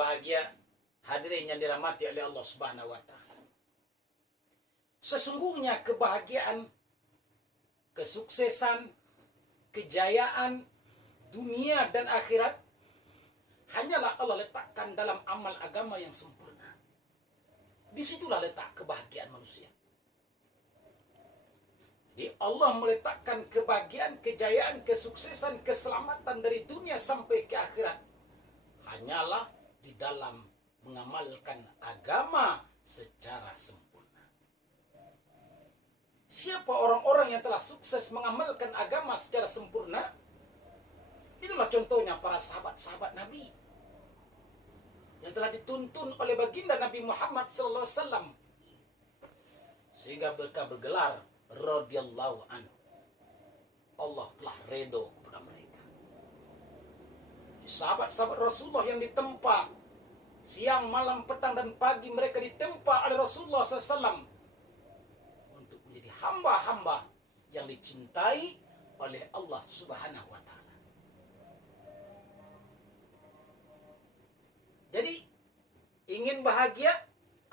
berbahagia, hadirin yang dirahmati oleh Allah Subhanahu wa taala. Sesungguhnya kebahagiaan, kesuksesan, kejayaan dunia dan akhirat hanyalah Allah letakkan dalam amal agama yang sempurna. Disitulah letak kebahagiaan manusia. Jadi Allah meletakkan kebahagiaan, kejayaan, kesuksesan, keselamatan dari dunia sampai ke akhirat hanyalah di dalam mengamalkan agama secara sempurna. Siapa orang-orang yang telah sukses mengamalkan agama secara sempurna? Itulah contohnya para sahabat-sahabat Nabi yang telah dituntun oleh baginda Nabi Muhammad SAW, sehingga mereka bergelar radhiyallahu anhu. Allah telah redho kepada mereka. Sahabat-sahabat Rasulullah yang ditempa siang, malam, petang, dan pagi, mereka ditempa oleh Rasulullah SAW untuk menjadi hamba-hamba yang dicintai oleh Allah Subhanahu wa taala. Jadi, ingin bahagia,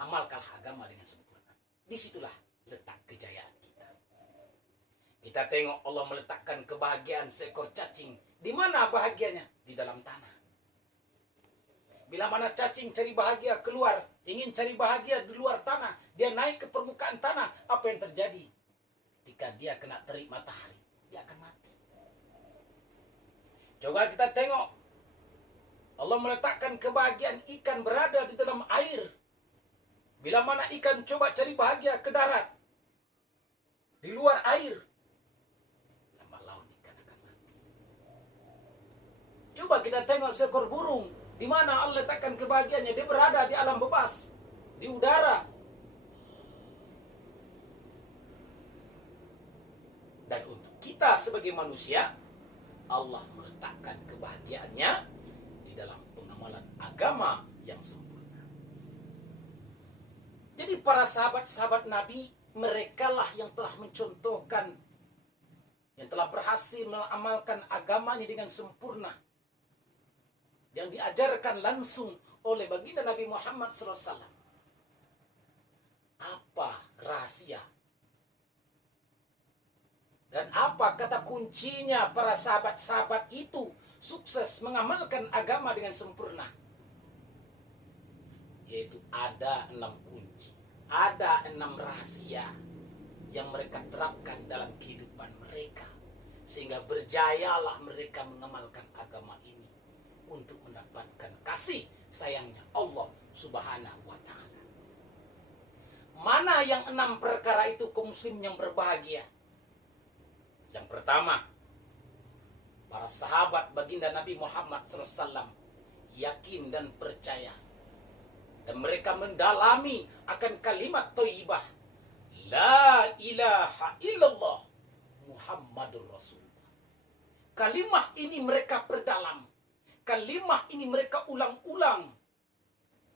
amalkanlah agama dengan sempurna. Disitulah letak kejayaan kita. Kita tengok Allah meletakkan kebahagiaan seekor cacing. Di mana bahagianya? Di dalam tanah. Bila mana cacing cari bahagia keluar, ingin cari bahagia di luar tanah, dia naik ke permukaan tanah, apa yang terjadi? Ketika dia kena terik matahari, dia akan mati. Coba kita tengok, Allah meletakkan kebahagiaan ikan berada di dalam air. Bila mana ikan coba cari bahagia ke darat, di luar air, lama laun ikan akan mati. Coba kita tengok seekor burung, di mana Allah letakkan kebahagiaannya, dia berada di alam bebas, di udara. Dan untuk kita sebagai manusia, Allah meletakkan kebahagiaannya di dalam pengamalan agama yang sempurna. Jadi para sahabat-sahabat Nabi, merekalah yang telah mencontohkan, yang telah berhasil mengamalkan agama ini dengan sempurna, yang diajarkan langsung oleh baginda Nabi Muhammad SAW. Apa rahasia dan apa kata kuncinya para sahabat-sahabat itu sukses mengamalkan agama dengan sempurna? Yaitu ada 6 kunci, ada 6 rahasia yang mereka terapkan dalam kehidupan mereka, sehingga berjayalah mereka mengamalkan agama ini untuk mendapatkan kasih sayangnya Allah Subhanahu wa taala. Mana yang 6 perkara itu kaum muslim yang berbahagia? Yang pertama, para sahabat baginda Nabi Muhammad SAW yakin dan percaya, dan mereka mendalami akan kalimat thayyibah la ilaha illallah Muhammadur Rasulullah. Kalimat ini mereka perdalam, kalimat ini mereka ulang-ulang,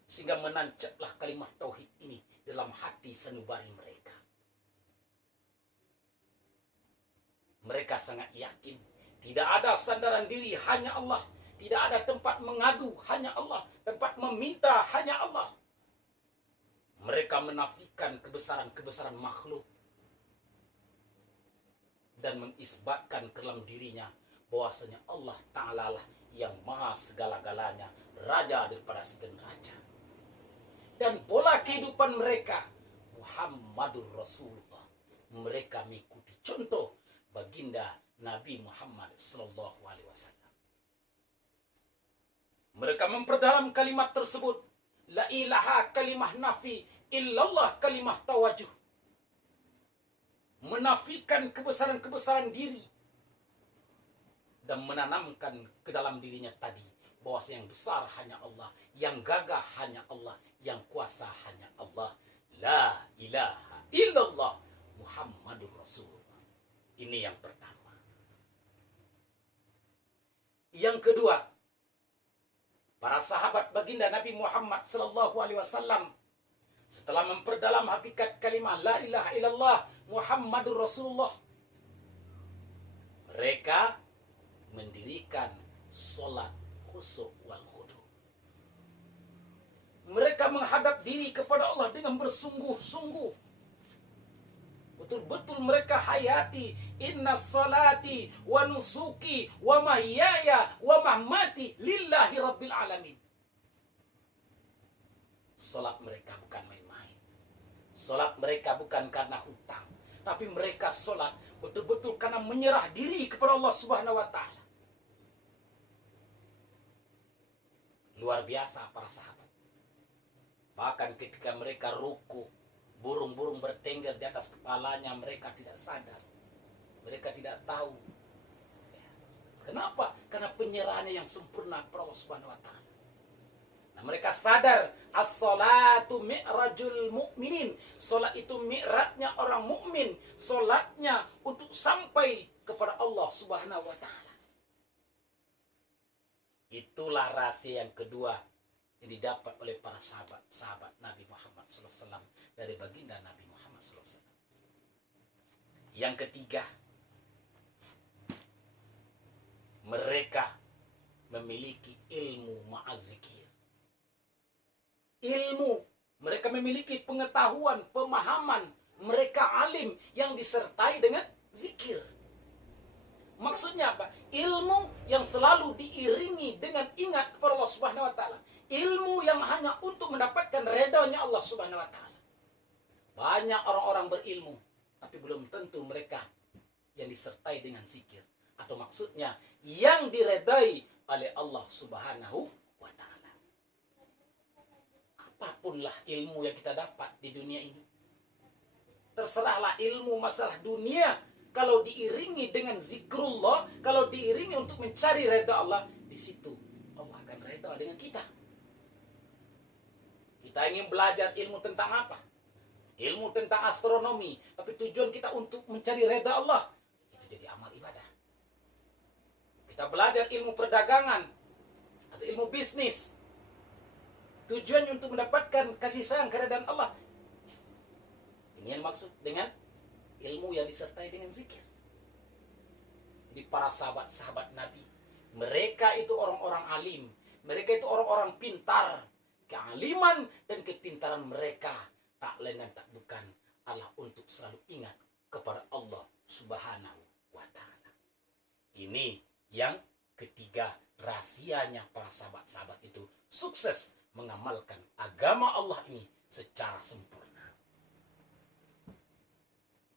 sehingga menancaplah kalimat tauhid ini dalam hati sanubari mereka. Mereka sangat yakin tidak ada sandaran diri, hanya Allah. Tidak ada tempat mengadu, hanya Allah. Tempat meminta, hanya Allah. Mereka menafikan kebesaran-kebesaran makhluk dan mengisbatkan ke dalam dirinya bahwasanya Allah Ta'ala lah yang maha segala-galanya, raja daripada segala raja. Dan pola kehidupan mereka Muhammadur Rasulullah. Mereka mengikuti contoh baginda Nabi Muhammad sallallahu alaihi wasallam. Mereka memperdalam kalimat tersebut, la ilaha kalimah nafi illallah kalimah tawajuh. Menafikan kebesaran-kebesaran diri dan menanamkan ke dalam dirinya tadi bahwa yang besar hanya Allah, yang gagah hanya Allah, yang kuasa hanya Allah. La ilaha illallah Muhammadur Rasulullah. Ini yang pertama. Yang kedua, para sahabat baginda Nabi Muhammad sallallahu alaihi wasallam setelah memperdalam hakikat kalimah la ilaha illallah Muhammadur Rasulullah, mereka mendirikan salat khusyuk wal khudu. menghadap diri kepada Allah dengan bersungguh-sungguh. Betul-betul mereka hayati, inna salati wa nusuki wa mahyaya wa mamati lillahi rabbil alamin. Salat mereka bukan main-main. Salat mereka bukan karena hutang, tapi mereka salat betul-betul karena menyerah diri kepada Allah Subhanahu wa taala. Luar biasa para sahabat. Bahkan ketika mereka ruku, burung-burung bertengger di atas kepalanya, mereka tidak sadar. Mereka tidak tahu. Kenapa? Karena penyerahannya yang sempurna kepada Allah Subhanahu wa taala. Nah, mereka sadar as-salatu mi'rajul mu'minin. Salat itu mi'rajnya orang mukmin, salatnya untuk sampai kepada Allah Subhanahu wa taala. Itulah rahasia yang kedua yang didapat oleh para sahabat Nabi Muhammad SAW dari baginda Nabi Muhammad SAW. Yang ketiga, mereka memiliki ilmu ma'azikir. Ilmu, mereka memiliki pengetahuan, pemahaman, mereka alim yang disertai dengan zikir. Maksudnya apa? Ilmu yang selalu diiringi dengan ingat kepada Allah Subhanahu wa taala. Ilmu yang hanya untuk mendapatkan redanya Allah Subhanahu wa taala. Banyak orang-orang berilmu, tapi belum tentu mereka yang disertai dengan zikir. Atau maksudnya yang diredai oleh Allah Subhanahu wa taala. Apapunlah ilmu yang kita dapat di dunia ini. Terserahlah ilmu masalah dunia. Kalau diiringi dengan zikrullah, kalau diiringi untuk mencari redha Allah, di situ Allah akan redha dengan kita. Kita ingin belajar ilmu tentang apa? Ilmu tentang astronomi, tapi tujuan kita untuk mencari redha Allah, itu jadi amal ibadah. Kita belajar ilmu perdagangan atau ilmu bisnis, tujuannya untuk mendapatkan kasih sayang keredaan Allah. Ini yang maksud dengan ilmu yang disertai dengan zikir. Jadi para sahabat-sahabat Nabi, mereka itu orang-orang alim, mereka itu orang-orang pintar. Kealiman dan kepintaran mereka tak lain dan tak bukan adalah untuk selalu ingat kepada Allah Subhanahu wa taala. Ini yang ketiga, rahasianya para sahabat-sahabat itu sukses mengamalkan agama Allah ini secara sempurna.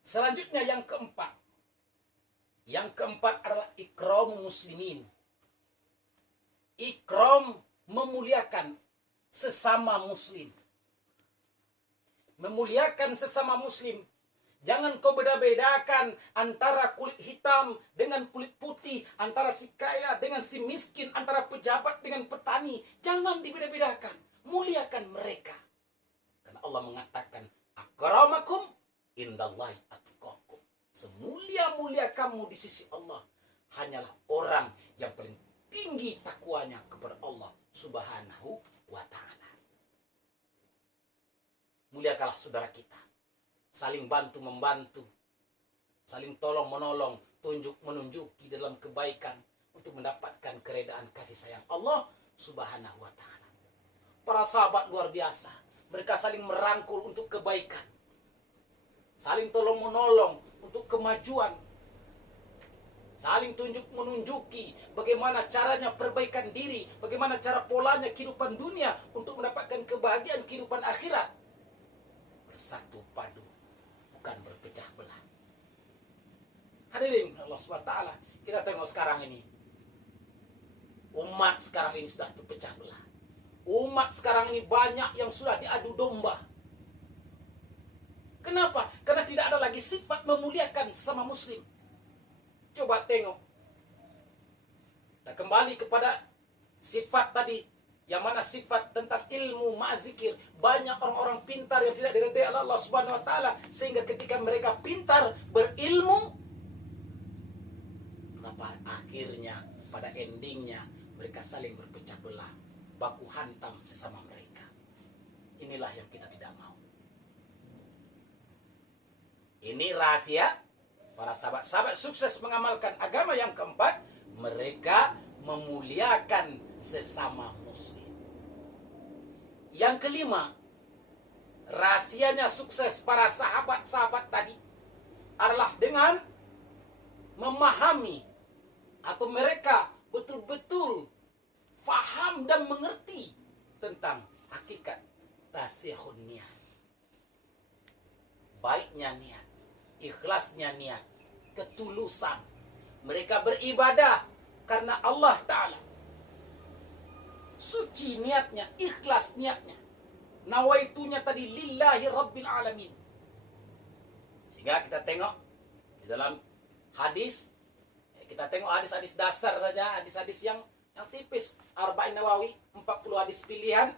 Selanjutnya yang keempat. Yang keempat adalah ikram muslimin. Ikram memuliakan sesama muslim. Memuliakan sesama muslim. Jangan kau beda-bedakan antara kulit hitam dengan kulit putih, antara si kaya dengan si miskin, antara pejabat dengan petani. Jangan dibeda-bedakan. Muliakan mereka. Karena Allah mengatakan, akramakum indallahi atqakum. Semulia-mulia kamu di sisi Allah hanyalah orang yang paling tinggi takwanya kepada Allah Subhanahu wa taala. Muliakanlah saudara kita. Saling bantu membantu, saling tolong menolong, tunjuk menunjuki dalam kebaikan untuk mendapatkan keredaan kasih sayang Allah Subhanahu wa taala. Para sahabat luar biasa, mereka saling merangkul untuk kebaikan. Saling tolong menolong untuk kemajuan. Saling tunjuk menunjuki bagaimana caranya perbaikan diri, bagaimana cara polanya kehidupan dunia untuk mendapatkan kebahagiaan kehidupan akhirat. Bersatu padu, bukan berpecah belah. Hadirin Allah SWT, kita tengok sekarang ini. Umat sekarang ini sudah terpecah belah. Umat sekarang ini banyak yang sudah diadu domba. Kenapa? Karena tidak ada lagi sifat memuliakan sesama muslim. Coba tengok. Kita kembali kepada sifat tadi. Yang mana sifat tentang ilmu ma'zikir. Banyak orang-orang pintar yang tidak diridai oleh Allah Subhanahu wa taala. Sehingga ketika mereka pintar berilmu, kenapa akhirnya pada endingnya mereka saling berpecah belah, baku hantam sesama mereka. Inilah yang kita tidak mau. Ini rahasia para sahabat-sahabat sukses mengamalkan agama. Yang keempat, mereka memuliakan sesama muslim. Yang kelima, rahasianya sukses para sahabat-sahabat tadi adalah dengan memahami atau mereka betul-betul faham dan mengerti tentang hakikat tasihun niat. Baiknya niat, ikhlasnya niat, ketulusan. Mereka beribadah karena Allah Ta'ala. Suci niatnya, ikhlas niatnya. Nawaitunya tadi lillahi rabbil alamin. Sehingga kita tengok di dalam hadis, kita tengok hadis-hadis dasar saja, hadis-hadis yang tipis, Arba'in Nawawi, 40 hadis pilihan.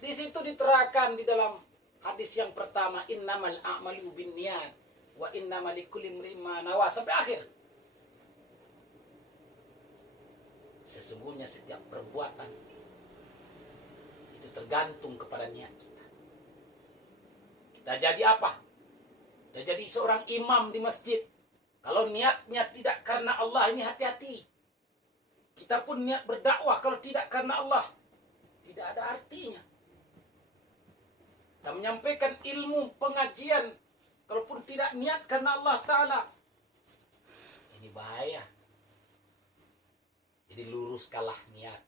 Di situ diterangkan di dalam hadis yang pertama, innamal a'malu binniyat wa innamal likulli imri'in ma nawa, sampai akhir. Sesungguhnya setiap perbuatan itu tergantung kepada niat kita. Kita jadi apa? Kita jadi seorang imam di masjid. Kalau niatnya tidak karena Allah, ini hati-hati. Kita pun niat berdakwah, kalau tidak karena Allah, tidak ada artinya. Kita menyampaikan ilmu pengajian, kalaupun tidak niat karena Allah Ta'ala, ini bahaya. Jadi luruskanlah niat.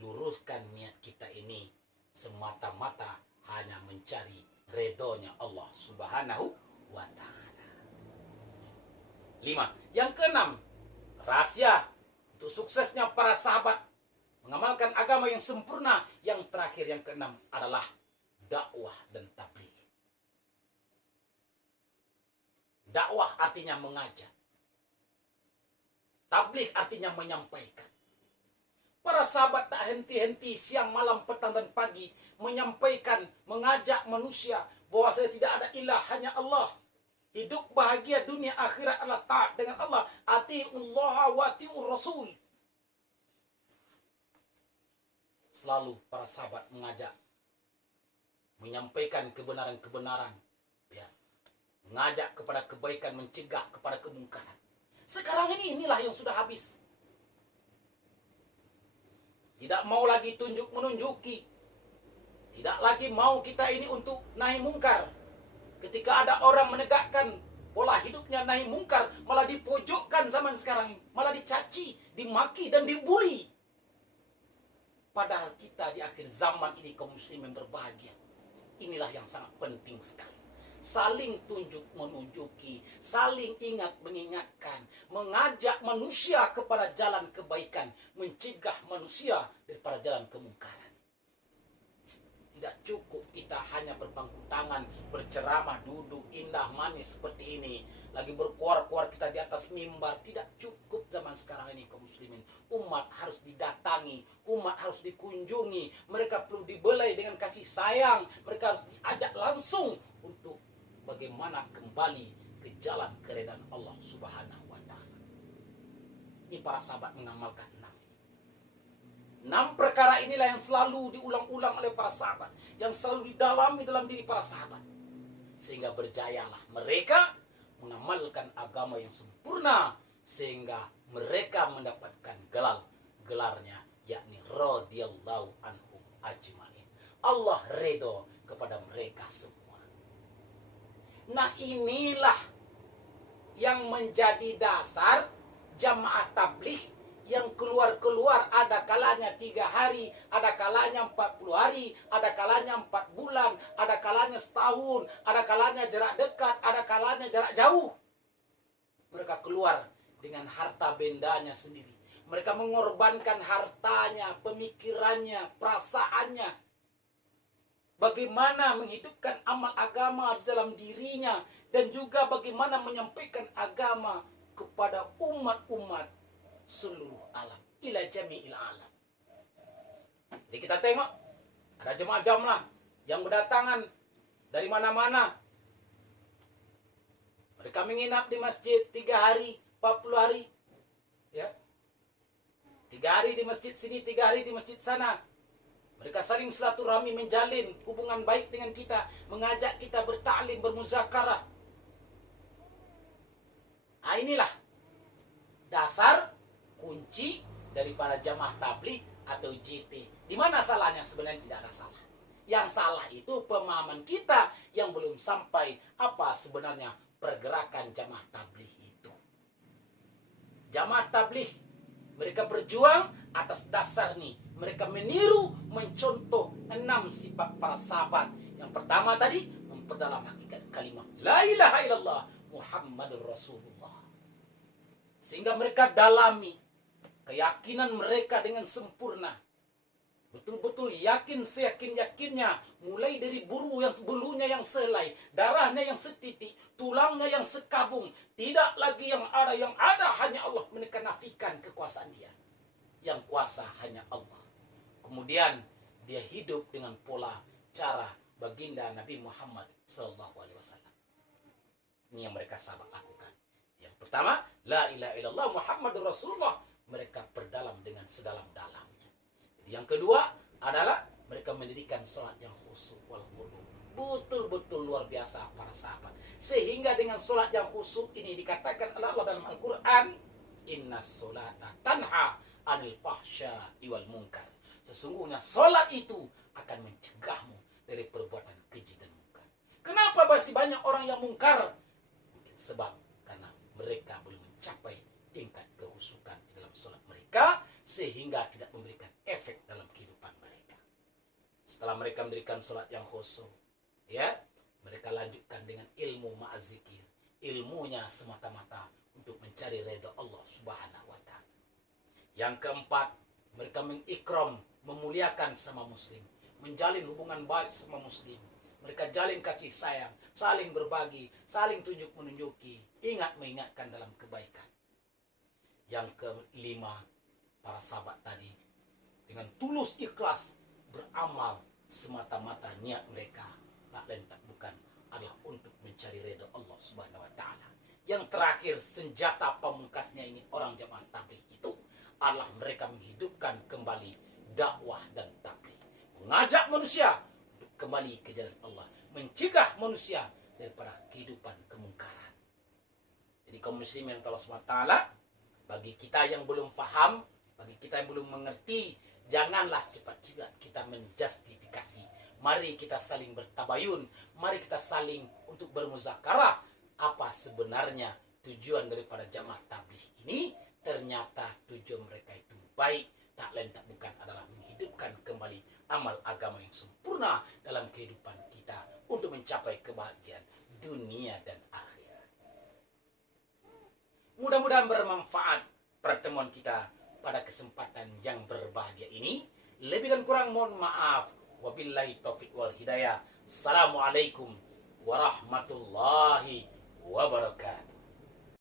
Luruskan niat kita ini semata-mata hanya mencari ridhonya Allah Subhanahu wa Ta'ala. 5. Yang keenam, rahasia untuk suksesnya para sahabat mengamalkan agama yang sempurna. Yang terakhir, yang keenam adalah dakwah dan tabligh. Dakwah artinya mengajak. Tabligh artinya menyampaikan. Para sahabat tak henti-henti siang, malam, petang, dan pagi menyampaikan, mengajak manusia bahwa saya tidak ada ilah, hanya Allah. Hidup bahagia dunia akhirat adalah taat dengan Allah. Ati'ullaha wa ati'ur Rasul. Selalu para sahabat mengajak, menyampaikan kebenaran-kebenaran, ya, mengajak kepada kebaikan, mencegah kepada kemungkaran. Sekarang inilah yang sudah habis. Tidak mau lagi tunjuk-menunjuki. Tidak lagi mau kita ini untuk nahi mungkar. Ketika ada orang menegakkan pola hidupnya nahi mungkar, malah dipojokkan zaman sekarang. Malah dicaci, dimaki, dan dibully. Padahal kita di akhir zaman ini kaum muslimin berbahagia. Inilah yang sangat penting sekali. Saling tunjuk menunjuki, saling ingat mengingatkan, mengajak manusia kepada jalan kebaikan, mencegah manusia daripada jalan kemungkaran. Tidak cukup kita hanya berpangku tangan, berceramah, duduk indah manis seperti ini, lagi berkuar-kuar kita di atas mimbar. Tidak cukup zaman sekarang ini kaum muslimin. Umat harus didatangi, umat harus dikunjungi, mereka perlu dibelai dengan kasih sayang, mereka harus diajak langsung untuk bagaimana kembali ke jalan keredaan Allah Subhanahu wa Ta'ala. Ini para sahabat mengamalkan 6 perkara inilah yang selalu diulang-ulang oleh para sahabat, yang selalu didalami dalam diri para sahabat, sehingga berjayalah mereka mengamalkan agama yang sempurna, sehingga mereka mendapatkan gelarnya, yakni radhiyallahu anhum ajmain. Allah redha kepada mereka semua. Nah, inilah yang menjadi dasar jamaah tabligh yang keluar-keluar, ada kalanya 3 hari, ada kalanya 40 hari, ada kalanya 4 bulan, ada kalanya setahun, ada kalanya jarak dekat, ada kalanya jarak jauh. Mereka keluar dengan harta bendanya sendiri. Mereka mengorbankan hartanya, pemikirannya, perasaannya. Bagaimana menghidupkan amal agama di dalam dirinya, dan juga bagaimana menyampaikan agama kepada umat-umat seluruh alam, ila jami'il alam. Jadi kita tengok ada jemaah-jemaah yang berdatangan dari mana-mana. Mereka menginap di masjid 3 hari, 40 hari, ya. 3 hari di masjid sini, 3 hari di masjid sana. Mereka saling silaturahmi, menjalin hubungan baik dengan kita, mengajak kita bertaklim, bermuzakarah. Nah, inilah dasar kunci daripada jamaah tabligh atau JT. Di mana salahnya? Sebenarnya tidak ada salah. Yang salah itu pemahaman kita yang belum sampai apa sebenarnya pergerakan jamaah tabligh itu. Jamaah tabligh mereka berjuang atas dasar nih. Mereka meniru, mencontoh 6 sifat para sahabat. Yang pertama tadi, memperdalam hakikat kalimat La ilaha illallah Muhammadur Rasulullah. Sehingga mereka dalami keyakinan mereka dengan sempurna. Betul-betul yakin seyakin-yakinnya. Mulai dari bulunya yang selai, darahnya yang setitik, tulangnya yang sekabung. Tidak lagi yang ada hanya Allah. Mereka nafikan kekuasaan dia. Yang kuasa hanya Allah. Kemudian dia hidup dengan pola cara baginda Nabi Muhammad SAW. Ini yang mereka sahabat lakukan. Yang pertama, La ilaha illallah Muhammadur Rasulullah. Mereka berdalam dengan sedalam-dalamnya. Yang kedua adalah mereka mendirikan sholat yang khusyuk wal khudu. Betul-betul luar biasa para sahabat. Sehingga dengan sholat yang khusyuk ini dikatakan oleh Allah dalam Al-Quran, Inna sholata tanha anil fahsya'i wal munkar. Sesungguhnya sholat itu akan mencegahmu dari perbuatan keji dan munkar. Kenapa masih banyak orang yang mungkar? Mungkin sebab karena mereka belum mencapai tingkat kehusukan di dalam sholat mereka, sehingga tidak memberikan efek dalam kehidupan mereka. Setelah mereka mendirikan sholat yang khusyuk, ya, mereka lanjutkan dengan ilmu ma'azikir. Ilmunya semata-mata untuk mencari ridha Allah Subhanahu wa ta'ala. Yang keempat, mereka mengikram, memuliakan sama muslim, menjalin hubungan baik sama muslim. Mereka jalin kasih sayang, saling berbagi, saling tunjuk menunjuki, ingat mengingatkan dalam kebaikan. Yang kelima, para sahabat tadi dengan tulus ikhlas beramal semata-mata niat mereka tak lain tak bukan adalah untuk mencari ridha Allah Subhanahu wa taala. Yang terakhir, senjata pamungkasnya ini orang jamaah tabligh itu adalah mereka menghidupkan kembali dakwah dan tabligh, mengajak manusia untuk kembali ke jalan Allah, mencegah manusia daripada kehidupan kemungkaran. Jadi kaum muslimin Allah Subhanahu wa taala, bagi kita yang belum faham, bagi kita yang belum mengerti, janganlah cepat-cepat kita menjustifikasi. Mari kita saling bertabayun, mari kita saling untuk bermuzakarah apa sebenarnya tujuan daripada jamaah tabligh ini. Ternyata tujuan mereka itu baik, tak lain tak bukan adalah menghidupkan kembali amal agama yang sempurna dalam kehidupan kita untuk mencapai kebahagiaan dunia dan akhirat. Mudah-mudahan bermanfaat pertemuan kita pada kesempatan yang berbahagia ini. Lebih dan kurang mohon maaf. Wabillahi taufiq wal hidayah. Assalamualaikum warahmatullahi wabarakatuh.